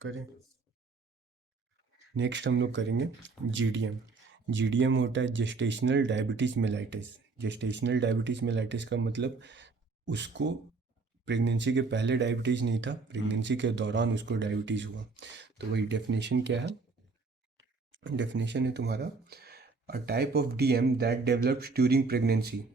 करें। नेक्स्ट हम लोग करेंगे जीडीएम। जीडीएम होता है gestational diabetes mellitus. Gestational diabetes mellitus का मतलब उसको प्रेगनेंसी के पहले डायबिटीज़ नहीं था, प्रेगनेंसी के दौरान उसको डायबिटीज़ हुआ। तो वही डेफिनेशन क्या है? डेफिनेशन है तुम्हारा a type of DM that develops during pregnancy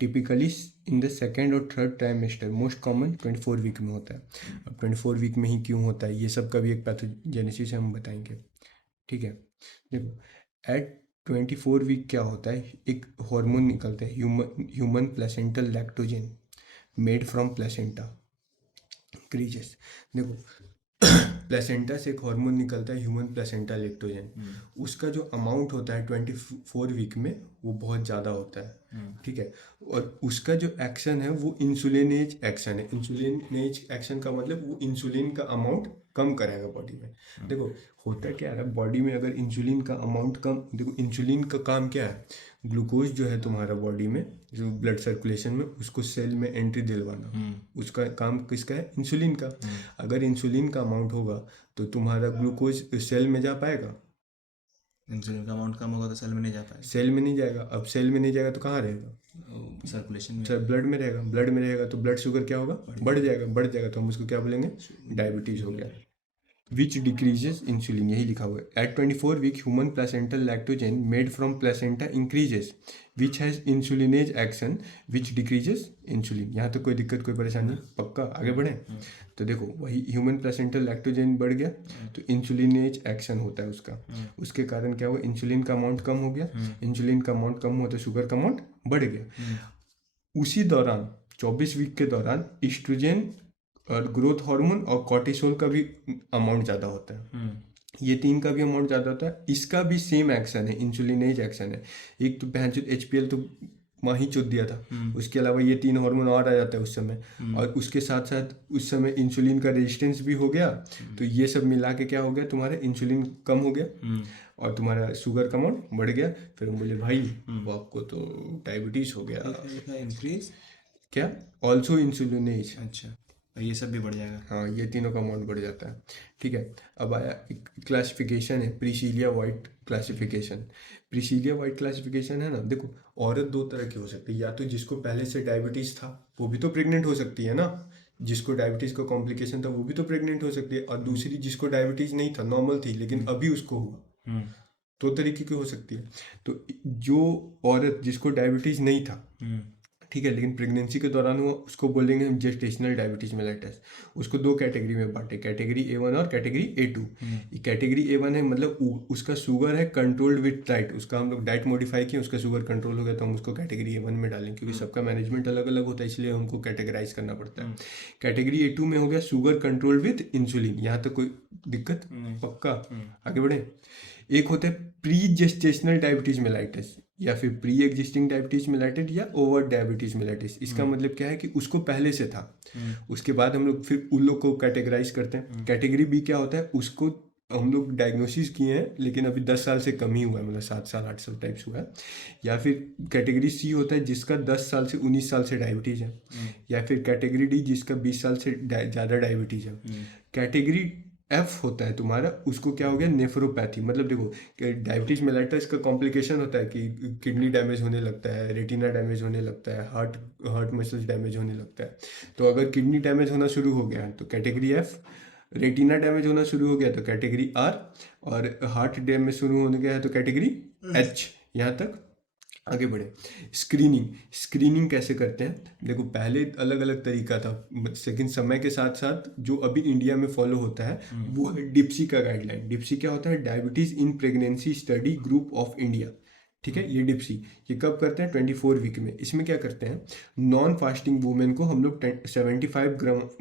typically in the second और third trimester, most common 24 week में होता है। अब 24 वीक में ही क्यों होता है, ये सब का भी एक पैथोजेनेसिस हम बताएंगे। ठीक है, देखो एट 24 वीक क्या होता है, एक हार्मोन निकलता है human placental lactogen made from placenta creases. देखो प्लेसेंटा से एक हार्मोन निकलता है ह्यूमन प्लेसेंटा लैक्टोजेन। उसका जो अमाउंट होता है 24 वीक में वो बहुत ज़्यादा होता है। ठीक है, और उसका जो एक्शन है वो इंसुलिनेज एक्शन है। इंसुलिनेज एक्शन का मतलब वो इंसुलिन का अमाउंट कम करेगा बॉडी में। देखो होता क्या है, बॉडी में अगर इंसुलिन का अमाउंट कम, देखो इंसुलिन का काम क्या है, ग्लूकोज जो है तुम्हारा बॉडी में जो ब्लड सर्कुलेशन में उसको सेल में एंट्री दिलवाना। उसका काम किसका है? इंसुलिन का। अगर इंसुलिन का अमाउंट होगा तो तुम्हारा ग्लूकोज सेल में जा पाएगा? इंसुलिन का अमाउंट कम होगा तो सेल में नहीं जा पाएगा, सेल में नहीं जाएगा। अब सेल में नहीं जाएगा तो कहाँ रहेगा? सर्कुलेशन में। सर ब्लड में रहेगा। ब्लड में रहेगा तो ब्लड शुगर क्या होगा? बढ़ जाएगा। बढ़ जाएगा तो हम उसको क्या बोलेंगे? डायबिटीज़ हो गया। विच डिक्रीजेस इंसुलिन, यही लिखा हुआ है। At 24 week human placental lactogen made from placenta increases which has insulinase action which decreases insulin. यहाँ तो कोई दिक्कत कोई परेशानी? पक्का आगे बढ़े तो देखो वही ह्यूमन प्लेसेंटल लैक्टोजेन बढ़ गया तो इंसुलिनेज एक्शन होता है उसका। उसके कारण क्या हुआ? इंसुलिन का अमाउंट कम हो गया। इंसुलिन का अमाउंट कम हुआ तो शुगर का अमाउंट बढ़ गया। उसी दौरान 24 वीक के दौरान ईस्ट्रोजन और ग्रोथ हार्मोन और कॉर्टिसोल का भी अमाउंट ज़्यादा होता है। ये तीन का भी अमाउंट ज़्यादा होता है। इसका भी सेम एक्शन है, इंसुलिनेज एक्शन है। एक तो बहन HPL तो माँ ही चोद दिया था। उसके अलावा ये तीन हार्मोन और आ जाता है उस समय, और उसके साथ साथ उस समय इंसुलिन का रेजिस्टेंस भी हो गया। तो ये सब मिला के क्या हो गया, तुम्हारा इंसुलिन कम हो गया और तुम्हारा शुगर का अमाउंट बढ़ गया। फिर हम बोले भाई वो आपको तो डायबिटीज़ हो गया। इंक्रीज क्या? ऑल्सो इंसुलिनेज। अच्छा, और ये सब भी बढ़ जाएगा। हाँ, ये तीनों का अमाउंट बढ़ जाता है। ठीक है, अब आया एक क्लासिफिकेशन है, प्रीसीलिया वाइट क्लासिफिकेशन। प्रीसीलिया वाइट क्लासिफिकेशन है ना, देखो औरत दो तरह की हो सकती है, या तो जिसको पहले से डायबिटीज़ था वो भी तो प्रेग्नेंट हो सकती है ना। जिसको डायबिटीज़ का कॉम्प्लिकेशन था वो भी तो प्रेग्नेंट हो सकती है। और दूसरी जिसको डायबिटीज़ नहीं था, नॉर्मल थी, लेकिन अभी उसको हुआ। दो तरीके की हो सकती है। तो जो औरत जिसको डायबिटीज़ नहीं था, ठीक है, लेकिन प्रेगनेंसी के दौरान वो, उसको बोलेंगे हम जेस्टेशनल डायबिटीज मेलाइटस। उसको दो कैटेगरी में बांटे, कैटेगरी A1 और कैटेगरी A2। कैटेगरी A1 है मतलब उसका शुगर है कंट्रोल्ड विथ डाइट, उसका हम लोग डाइट मॉडिफाई किए, उसका शुगर कंट्रोल हो गया तो हम उसको कैटेगरी A1 में डालें, क्योंकि सबका मैनेजमेंट अलग अलग होता है इसलिए हमको कैटेगराइज करना पड़ता है। कैटेगरी A2 में हो गया शुगर कंट्रोल विथ इंसुलिन। यहाँ तक कोई दिक्कत? पक्का आगे बढ़े। एक होता है प्री जेस्टेशनल डायबिटीज मेलाइटिस, या फिर प्री एग्जिस्टिंग डायबिटीज मेलाइटिस, या ओवर डायबिटीज मेलाइटिस। इसका मतलब क्या है कि उसको पहले से था, उसके बाद हम लोग फिर उन लोग को कैटेगराइज करते हैं। कैटेगरी बी क्या होता है, उसको हम लोग डायग्नोसिस किए हैं लेकिन अभी 10 साल से कम ही हुआ है, मतलब 7 साल 8 साल टाइप्स हुआ है। या फिर कैटेगरी सी होता है जिसका 10 साल से 19 साल से डायबिटीज़ है। या फिर कैटेगरी डी जिसका 20 साल से ज़्यादा डायबिटीज़ है। कैटेगरी एफ होता है तुम्हारा, उसको क्या हो गया, नेफ्रोपैथी। मतलब देखो डायबिटीज मेलाइटिस का कॉम्प्लिकेशन होता है कि किडनी डैमेज होने लगता है, रेटिना डैमेज होने लगता है, हार्ट मसल्स डैमेज होने लगता है। तो अगर किडनी डैमेज होना शुरू हो गया तो कैटेगरी एफ, रेटिना डैमेज होना शुरू हो गया तो कैटेगरी आर, और हार्ट डैमेज शुरू होने गया है तो कैटेगरी एच। यहाँ तक आगे बढ़े। स्क्रीनिंग, स्क्रीनिंग कैसे करते हैं? देखो पहले अलग अलग तरीका था, लेकिन समय के साथ साथ जो अभी इंडिया में फॉलो होता है वो है डिप्सी का गाइडलाइन। डिप्सी क्या होता है? Diabetes in pregnancy study group of India. ठीक है, ये डिप्सी ये कब करते हैं? 24 वीक में। इसमें क्या करते हैं, नॉन फास्टिंग वुमेन को हम लोग 75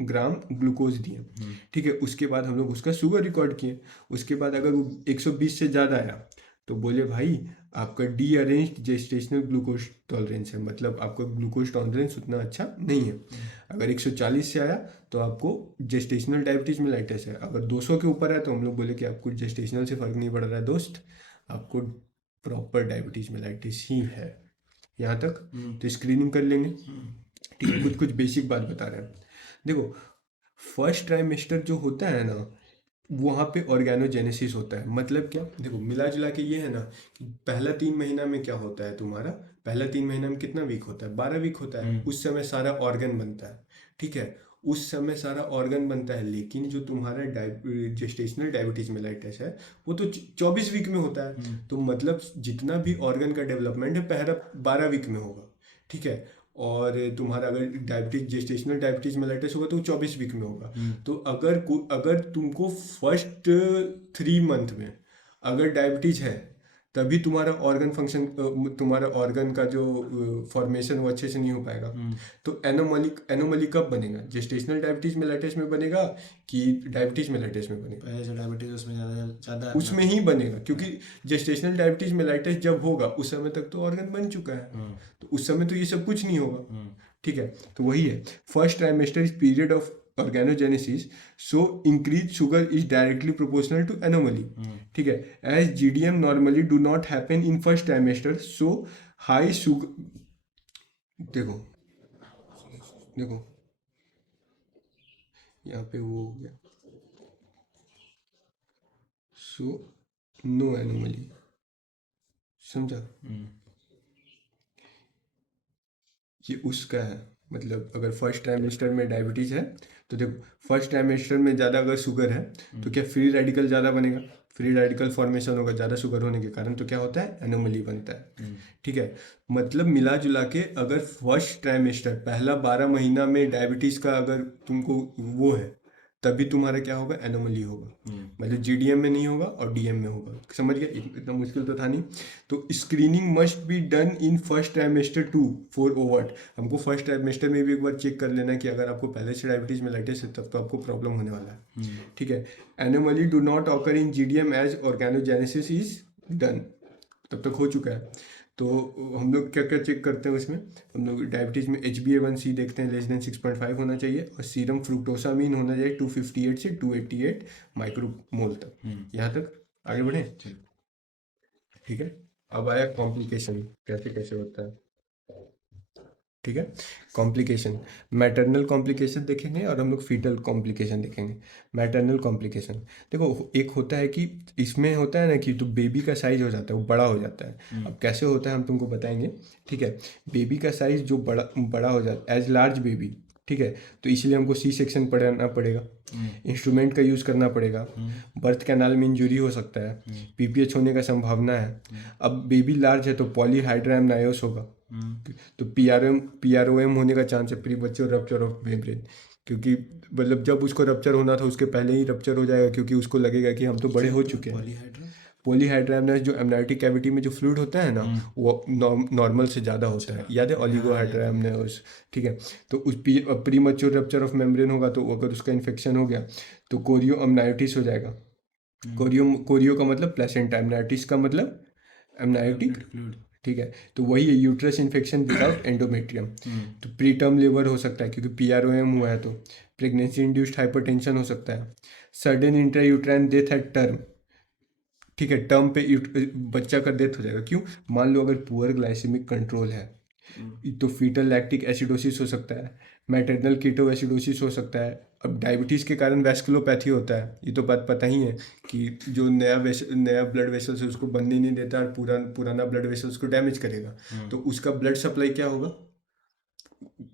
ग्राम ग्लूकोज दिए। ठीक है, उसके बाद हम लोग उसका शुगर रिकॉर्ड किए। उसके बाद अगर वो 120 से ज़्यादा आया तो बोले भाई आपका D arranged gestational glucose tolerance है, मतलब आपका ग्लूकोज टॉलरेंस उतना अच्छा नहीं है। अगर 140 से आया तो आपको जेस्टेशनल डायबिटीज मेलाइटिस है। अगर 200 के ऊपर है तो हम लोग बोले कि आपको जेस्टेशनल से फर्क नहीं पड़ रहा है दोस्त, आपको प्रॉपर डायबिटीज मेलाइटिस ही है। यहाँ तक तो स्क्रीनिंग कर लेंगे। ठीक है, कुछ कुछ बेसिक बात बता रहे हैं। देखो फर्स्ट ट्राइमेस्टर जो होता है ना, वहाँ पे ऑर्गेनोजेनेसिस होता है। मतलब क्या, देखो मिला जुला के ये है ना कि पहला 3 महीना में क्या होता है तुम्हारा, पहला 3 महीना में कितना वीक होता है, 12 वीक होता है। उस समय सारा ऑर्गन बनता है, ठीक है, उस समय सारा ऑर्गन बनता है। लेकिन जो तुम्हारा जेस्टेशनल डायबिटीज मेलाइटिस है वो तो 24 वीक में होता है। तो मतलब जितना भी ऑर्गन का डेवलपमेंट है पहला 12 वीक में होगा, ठीक है। और तुम्हारा अगर डायबिटीज जेस्टेशनल डायबिटीज मेलाइटिस होगा तो वो 24 वीक में होगा। तो अगर तुमको फर्स्ट 3 मंथ में अगर डायबिटीज है तभी तुम्हारा ऑर्गन फंक्शन, तुम्हारा ऑर्गन का जो फॉर्मेशन वो अच्छे से नहीं हो पाएगा। तो एनोमली कब बनेगा, जेस्टेशनल डायबिटीज मेलाइटिस में बनेगा कि डायबिटीज मेलाइटिस में बनेगा? पहले जो डायबिटीज उसमें ज़्यादा ज़्यादा उसमें ही बनेगा, क्योंकि जेस्टेशनल डायबिटीज मेलाइटिस जब होगा उस समय तक तो ऑर्गन बन चुका है, तो उस समय तो ये सब कुछ नहीं होगा, ठीक है। तो वही है, first trimester is period of organogenesis, so increase sugar is directly proportional to anomaly, ठीक है। As GDM normally do not happen in first trimester, so high sugar, देखो देखो यहाँ पे वो हो गया, सो नो एनोमली, समझा? ये उसका है, मतलब अगर फर्स्ट ट्राइमेस्टर में डायबिटीज़ है तो देखो फर्स्ट ट्राइमेस्टर में ज़्यादा अगर शुगर है तो क्या फ्री रेडिकल ज़्यादा बनेगा, फ्री रेडिकल फॉर्मेशन होगा ज़्यादा शुगर होने के कारण, तो क्या होता है, एनोमली बनता है, ठीक है। मतलब मिला जुला के अगर फर्स्ट ट्राइमेस्टर पहला 12 महीना में डायबिटीज़ का अगर तुमको वो है तभी तुम्हारा क्या होगा, एनोमली होगा। मतलब जीडीएम में नहीं होगा और डीएम में होगा, समझ गया, इतना मुश्किल तो था नहीं। तो screening must be done in first trimester to for overt, हमको फर्स्ट ट्राइमेस्टर में भी एक बार चेक कर लेना है कि अगर आपको पहले से डायबिटीज मेलाइटिस है तब तो आपको प्रॉब्लम होने वाला है, ठीक है। Anomaly do not occur in GDM as organogenesis is done, तब तक हो चुका है। तो हम लोग क्या क्या चेक करते हैं उसमें, हम लोग डायबिटीज़ में HbA1c देखते हैं, लेस देन 6.5 होना चाहिए, और सीरम फ्रुक्टोसामीन होना चाहिए 258 से 288 माइक्रोमोल तक। यहाँ तक आगे बढ़े, ठीक है। अब आया कॉम्प्लिकेशन, कैसे कैसे होता है, ठीक है। कॉम्प्लिकेशन, मैटरनल कॉम्प्लिकेशन देखेंगे और हम लोग फीटल कॉम्प्लिकेशन देखेंगे। मैटरनल कॉम्प्लिकेशन, देखो एक होता है कि इसमें होता है ना कि तो बेबी का साइज हो जाता है, वो बड़ा हो जाता है। अब कैसे होता है हम तुमको बताएंगे, ठीक है। बेबी का साइज जो बड़ा बड़ा हो जाता है एज लार्ज बेबी, ठीक है, तो इसलिए हमको सी सेक्शन पढ़ना पड़ेगा, इंस्ट्रूमेंट का यूज़ करना पड़ेगा, बर्थ कैनाल में इंजरी हो सकता है, पीपीएच होने का संभावना है। अब बेबी लार्ज है तो पॉलीहाइड्रामनायोस होगा, तो पीआरओएम होने का चांस है, प्री बच्चर रप्चर ऑफ मेम्ब्रेन, क्योंकि मतलब जब उसको रप्चर होना था उसके पहले ही रप्चर हो जाएगा, क्योंकि उसको लगेगा कि हम तो बड़े हो चुके हैं। पॉलीहाइड्रा पॉलीहाइड्रामनाइज जो एमनाइटिक कैविटी में जो फ्लूइड होता है ना वो नॉर्मल से ज़्यादा होता है, याद है, ओलिगोहाइड्रामनाइज, ठीक है। तो उस pre mature rupture of membrane होगा तो अगर उसका इन्फेक्शन हो गया तो कोरियो अमनाइटिस हो जाएगा। कोरियो का मतलब प्लेसेंटा, एमनाइटिस का मतलब एमनाइटिक, फ्लूइड, ठीक है। तो वही है यूट्रस इन्फेक्शन विदाउट एंडोमेट्रियम। तो प्री टर्म लेबर हो सकता है क्योंकि पीआरओएम हुआ है, तो प्रेगनेंसी इंड्यूस्ड हाइपरटेंशन हो सकता है, sudden intra uterine death eight term, ठीक है, टर्म पे बच्चा का डेथ हो जाएगा। क्यों, मान लो अगर पुअर ग्लाइसेमिक कंट्रोल है तो फीटल लैक्टिक एसिडोसिस हो सकता है, मैटरनल कीटो एसिडोसिस हो सकता है। अब डायबिटीज़ के कारण वैस्कुलोपैथी होता है, ये तो बात पता ही है कि जो नया ब्लड वेसल्स है उसको बनने नहीं देता और पुराना ब्लड वेसल्स को डैमेज करेगा, तो उसका ब्लड सप्लाई क्या होगा,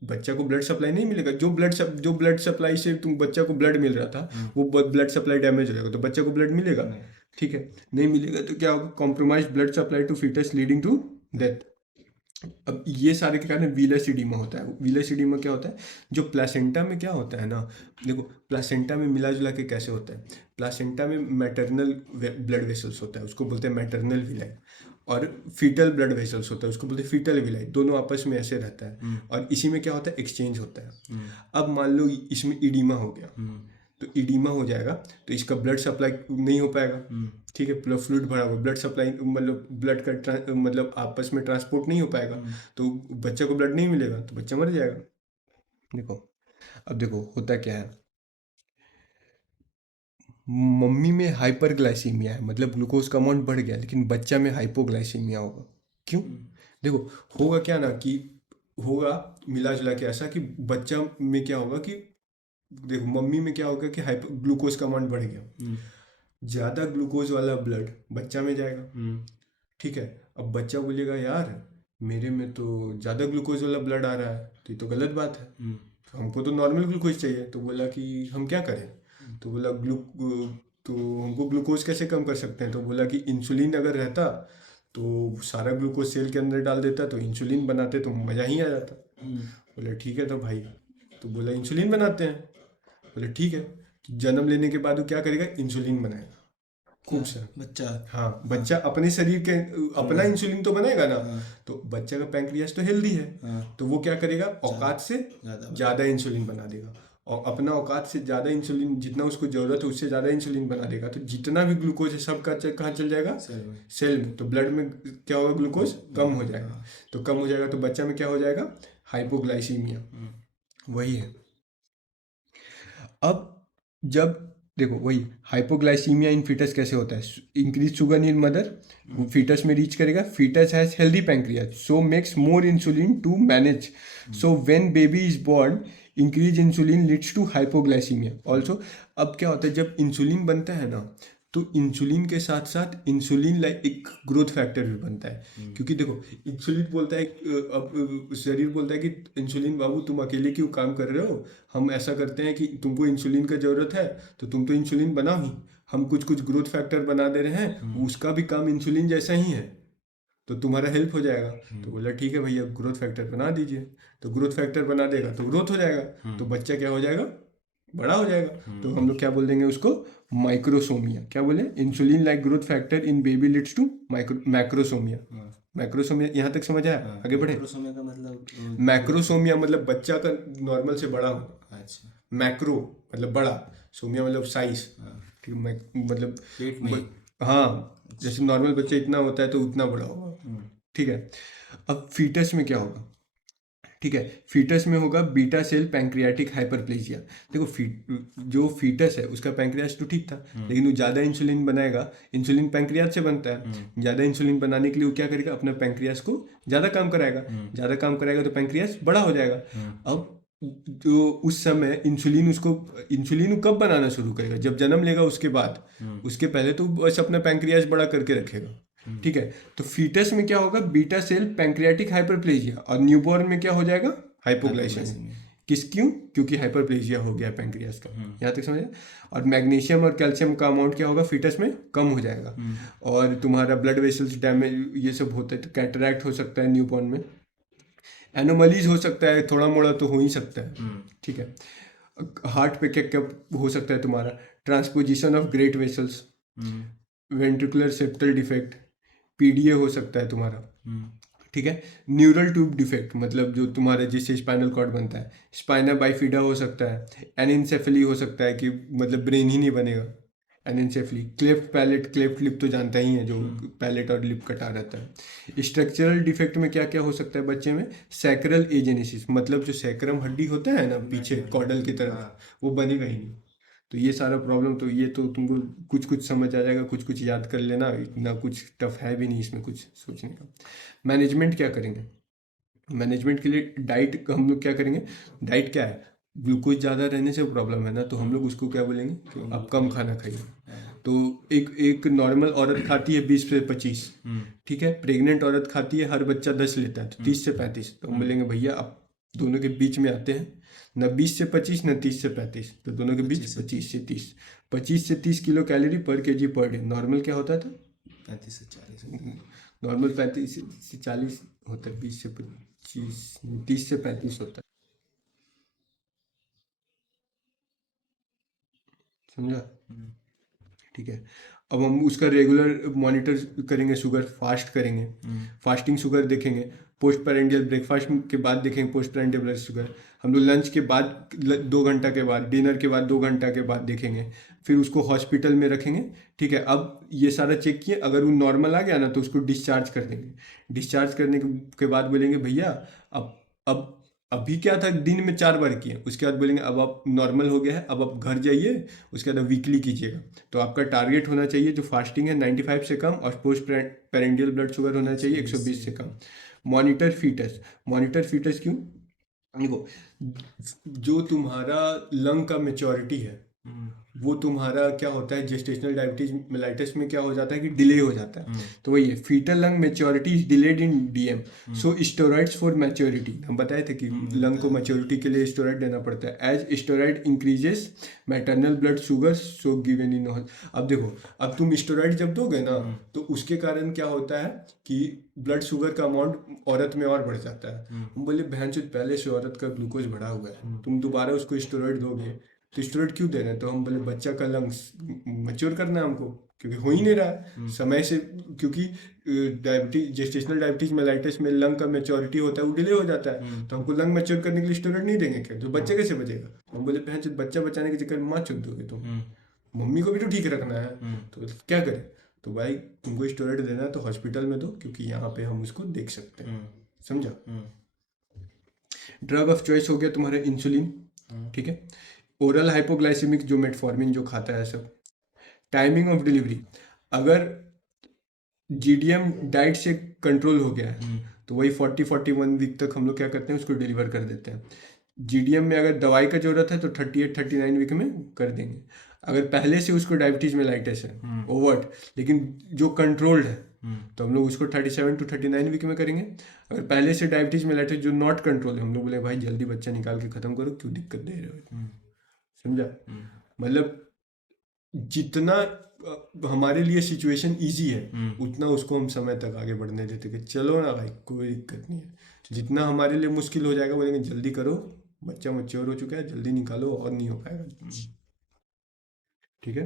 बच्चा को ब्लड सप्लाई नहीं मिलेगा। जो ब्लड सप्लाई से तुम बच्चा को ब्लड मिल रहा था वो ब्लड सप्लाई डैमेज हो जाएगा तो बच्चे को ब्लड मिलेगा, ठीक है, नहीं मिलेगा तो क्या होगा, compromise blood supply to foetus leading to death. अब ये सारे के कारण वीलस इडीमा होता है। वीलस इडीमा क्या होता है, जो प्लासेंटा में क्या होता है ना, देखो प्लासेंटा में मिला जुला के कैसे होता है, प्लासेंटा में मैटरनल ब्लड वेसल्स होता है उसको बोलते हैं मैटरनल विलाई, और फीटल ब्लड वेसल्स होता है उसको बोलते हैं फीटल विलाई, दोनों आपस में ऐसे रहता है और इसी में क्या होता है, एक्सचेंज होता है। अब मान लो इसमें इडीमा हो गया तो इडीमा हो जाएगा तो इसका ब्लड सप्लाई नहीं हो पाएगा, ठीक है, प्लस फ्लूइड भरा हुआ, ब्लड सप्लाई मतलब ब्लड का मतलब आपस में ट्रांसपोर्ट नहीं हो पाएगा, तो बच्चे को ब्लड नहीं मिलेगा तो बच्चा मर जाएगा। देखो अब देखो होता क्या है, मम्मी में हाइपरग्लाइसीमिया है, मतलब ग्लूकोज का अमाउंट बढ़ गया, लेकिन बच्चा में हाइपोग्लाइसीमिया होगा। क्यों, देखो होगा क्या ना कि होगा मिला जुला के ऐसा कि बच्चा में क्या होगा कि देखो मम्मी में क्या होगा कि हाइपर ग्लूकोज का अमाउंट बढ़ गया, ज़्यादा ग्लूकोज वाला ब्लड बच्चा में जाएगा। ठीक है, अब बच्चा बोलेगा यार मेरे में तो ज़्यादा ग्लूकोज वाला ब्लड आ रहा है, तो ये तो गलत बात है, तो हमको तो नॉर्मल ग्लूकोज चाहिए। तो बोला कि हम क्या करें, तो बोला तो हमको ग्लूकोज कैसे कम कर सकते हैं, तो बोला कि इंसुलिन अगर रहता तो सारा ग्लूकोज सेल के अंदर डाल देता, तो इंसुलिन बनाते तो मज़ा ही आ जाता। बोले ठीक है तो भाई, तो बोला इंसुलिन बनाते हैं। बोले ठीक है, जन्म लेने के बाद वो क्या करेगा, इंसुलिन बनाएगा खूब सा। बच्चा। हाँ, बच्चा अपने शरीर के अपना इंसुलिन तो बनाएगा ना, तो बच्चा का पैंक्रियास तो हेल्दी है, तो वो क्या करेगा, औकात से ज़्यादा इंसुलिन बना देगा, और अपना औकात से ज़्यादा इंसुलिन, जितना उसको ज़रूरत है उससे ज़्यादा इंसुलिन बना देगा। तो जितना भी ग्लूकोज है सब का कहाँ चल जाएगा, सेल में। तो ब्लड में क्या होगा, ग्लूकोज कम हो जाएगा। तो कम हो जाएगा तो बच्चा में क्या हो जाएगा, हाइपोग्लाइसीमिया, वही है। अब जब देखो वही हाइपोग्लाइसीमिया इन फीटस कैसे होता है, increase sugar in mother, foetus में रीच करेगा, foetus has healthy pancreas so makes more insulin to manage, so when baby is born increase insulin leads to hypoglycaemia also. अब क्या होता है, जब इंसुलिन बनता है ना, तो इंसुलिन के साथ साथ इंसुलिन लाइक एक ग्रोथ फैक्टर भी बनता है, क्योंकि देखो इंसुलिन बोलता है, अब शरीर बोलता है कि इंसुलिन बाबू तुम अकेले क्यों काम कर रहे हो, हम ऐसा करते हैं कि तुमको इंसुलिन का ज़रूरत है तो तुम तो इंसुलिन बनाओ ही, हम कुछ कुछ ग्रोथ फैक्टर बना दे रहे हैं, उसका भी काम इंसुलिन जैसा ही है, तो तुम्हारा हेल्प हो जाएगा। तो बोला ठीक है भैया ग्रोथ फैक्टर बना दीजिए, तो ग्रोथ फैक्टर बना देगा तो ग्रोथ हो जाएगा, तो बच्चा क्या हो जाएगा, बड़ा हो जाएगा। तो हम लोग क्या बोल देंगे उसको, माइक्रोसोमिया। क्या बोले, insulin like growth factor in baby leads to macrosomia. Macrosomia यहाँ तक समझ आया, आगे बढ़े। मैक्रोसोमिया का मतलब मैक्रोसोमिया मतलब बच्चा का नॉर्मल से बड़ा होना। अच्छा। मैक्रो मतलब बड़ा, सोमिया मतलब साइज, ठीक है, मतलब पेट में हाँ, जैसे नॉर्मल बच्चा इतना होता है तो उतना बड़ा होगा। ठीक है, अब फीटस में क्या होगा, ठीक है, फीटस में होगा बीटा सेल पैंक्रियाटिक हाइपरप्लेजिया। देखो जो फीटस है उसका पैंक्रियास तो ठीक था, लेकिन वो ज़्यादा इंसुलिन बनाएगा, इंसुलिन पैंक्रियास से बनता है, ज़्यादा इंसुलिन बनाने के लिए वो क्या करेगा, अपना पैंक्रियास को ज़्यादा काम कराएगा, ज़्यादा काम कराएगा तो पैंक्रियास बड़ा हो जाएगा। अब जो उस समय इंसुलिन कब बनाना शुरू करेगा, जब जन्म लेगा उसके बाद, उसके पहले तो बस अपना पैंक्रियास बड़ा करके रखेगा। ठीक है, तो फीटस में क्या होगा, बीटा सेल पैंक्रियाटिक हाइपरप्लेजिया, और न्यूबॉर्न में क्या हो जाएगा, हाइपोग्लाइसेमिया। क्यों, क्योंकि हाइपरप्लेजिया हो गया पैंक्रियास का। यहाँ तक समझे। और मैग्नीशियम और कैल्शियम का अमाउंट क्या होगा, फीटस में कम हो जाएगा, और तुम्हारा ब्लड वेसल्स डैमेज ये सब होता है, तो कैटरैक्ट हो सकता है न्यूबॉर्न में, एनोमलीज हो सकता है, थोड़ा मोड़ा तो हो ही सकता है। ठीक है, हार्ट पे क्या क्या हो सकता है तुम्हारा, transposition of great vessels, ventricular septal defect, PDA हो सकता है तुम्हारा। ठीक है, न्यूरल ट्यूब डिफेक्ट मतलब जो तुम्हारे जिससे स्पाइनल कॉर्ड बनता है, स्पाइना बाइफिडा हो सकता है, एनिनसेफली हो सकता है कि मतलब ब्रेन ही नहीं बनेगा, एनिनसेफली, क्लेफ्ट पैलेट, क्लेफ्ट लिप तो जानता ही है, जो पैलेट और लिप कटा रहता है। स्ट्रक्चरल डिफेक्ट में क्या क्या हो सकता है बच्चे में, सैक्रल एजेनेसिस मतलब जो सैक्रम हड्डी होता है ना पीछे कॉर्डल की तरफ, वो बनेगा ही नहीं। तो ये सारा प्रॉब्लम, तो ये तो तुमको कुछ कुछ समझ आ जाएगा, कुछ कुछ याद कर लेना, इतना कुछ टफ है भी नहीं इसमें कुछ सोचने का। मैनेजमेंट क्या करेंगे, मैनेजमेंट के लिए डाइट हम लोग क्या करेंगे, डाइट क्या है, ग्लूकोज ज़्यादा रहने से प्रॉब्लम है ना, तो हम लोग उसको क्या बोलेंगे कि आप कम खाना खाइए। तो एक एक नॉर्मल औरत खाती है 20 से 25, ठीक है, प्रेग्नेंट औरत खाती है, हर बच्चा 10 लेता है, तो 30 से 35। तो हम बोलेंगे भैया आप दोनों के बीच में आते हैं, न 20 से 25 न 30 से 35, तो दोनों के बीच 25 से 30, 25 से 30 किलो कैलोरी पर केजी पर डे। नॉर्मल क्या होता था, 35 से 40। नॉर्मल 35 से 40 होता है, 20 से 25 30 से 35 होता है, समझा। ठीक है, अब हम उसका रेगुलर मॉनिटर करेंगे, शुगर फास्ट करेंगे, फास्टिंग शुगर देखेंगे, पोस्ट पेरेंडियल ब्रेकफास्ट के बाद देखेंगे पोस्ट पेरेंडियल ब्लड शुगर, हम लोग लंच के बाद 2 घंटा के बाद, डिनर के बाद 2 घंटा के बाद देखेंगे, फिर उसको हॉस्पिटल में रखेंगे। ठीक है, अब ये सारा चेक किए, अगर वो नॉर्मल आ गया ना तो उसको डिस्चार्ज कर देंगे, डिस्चार्ज करने के बाद बोलेंगे भैया अब अभी क्या था, दिन में 4 बार किए, उसके बाद बोलेंगे अब आप नॉर्मल हो गया है, अब आप घर जाइए, उसके बाद वीकली कीजिएगा। तो आपका टारगेट होना चाहिए जो फास्टिंग है 95 से कम, और पोस्ट पेरेंडियल ब्लड शुगर होना चाहिए 120 से कम। मॉनिटर फीटस, मॉनिटर फीटस क्यों, देखो, जो तुम्हारा लंग का मेच्योरिटी है वो तुम्हारा क्या होता है, जेस्टेशनल डायबिटीज मेलाइटस में क्या हो जाता है कि डिले हो जाता है। तो वही है, foetal lung maturity is delayed in DM, so steroids for maturity, हम बताए थे कि लंग को मैच्योरिटी के लिए स्टेरॉइड देना पड़ता है। As steroid increases maternal blood sugar so given in. अब देखो, अब तुम स्टेरॉइड जब दोगे ना तो उसके कारण क्या होता है कि ब्लड शुगर का अमाउंट औरत में और बढ़ जाता है। हम बोले बहन चोद, पहले से औरत का ग्लूकोज बढ़ा हुआ है, तुम दोबारा उसको स्टेरॉइड दोगे तो स्टेरॉइड क्यों दे रहे हैं? तो हम बोले बच्चा का लंग्स मैच्योर करना है हमको, क्योंकि हो ही नहीं रहा है समय से, क्योंकि डायबिटीज जेस्टेशनल डायबिटीज मेलाइटिस में लंग का मैच्योरिटी होता है वो डिले हो जाता है। तो हमको लंग मैच्योर करने के लिए स्टेरॉइड नहीं देंगे क्या? तो बच्चे कैसे बचेगा? हम बोले बहन चोद, बच्चा बचाने के चक्कर में माँ चुद दोगे तुम, मम्मी को भी तो ठीक रखना है, तो क्या करें? तो भाई तुमको स्टेरॉइड देना है तो हॉस्पिटल में दो, क्योंकि यहाँ पे हम उसको देख सकते हैं। समझा? ड्रग ऑफ चॉइस हो गया तुम्हारा इंसुलिन, ठीक है। ओरल हाइपोग्लाइसेमिक जो मेटफॉर्मिन जो खाता है सब। टाइमिंग ऑफ डिलीवरी, अगर जीडीएम डाइट से कंट्रोल हो गया है तो वही 40-41 वीक तक हम लोग क्या करते हैं, उसको डिलीवर कर देते हैं। जीडीएम में अगर दवाई का जरूरत है तो 38-39 वीक में कर देंगे। अगर पहले से उसको डायबिटीज मेलाइटिस है ओवर्ट, लेकिन जो कंट्रोल्ड है तो हम लोग उसको 37-39 वीक में करेंगे। अगर पहले से डायबिटीज मेलाइटिस जो नॉट कंट्रोल है, हम लोग बोले भाई जल्दी बच्चा निकाल के खत्म करो, क्यों दिक्कत दे रहे हो? समझा? मतलब जितना हमारे लिए सिचुएशन इजी है उतना उसको हम समय तक आगे बढ़ने देते कि चलो ना भाई कोई दिक्कत नहीं है। जितना हमारे लिए मुश्किल हो जाएगा बोलेंगे जल्दी करो, बच्चा मैच्योर हो चुका है, जल्दी निकालो और नहीं हो पाएगा। ठीक है।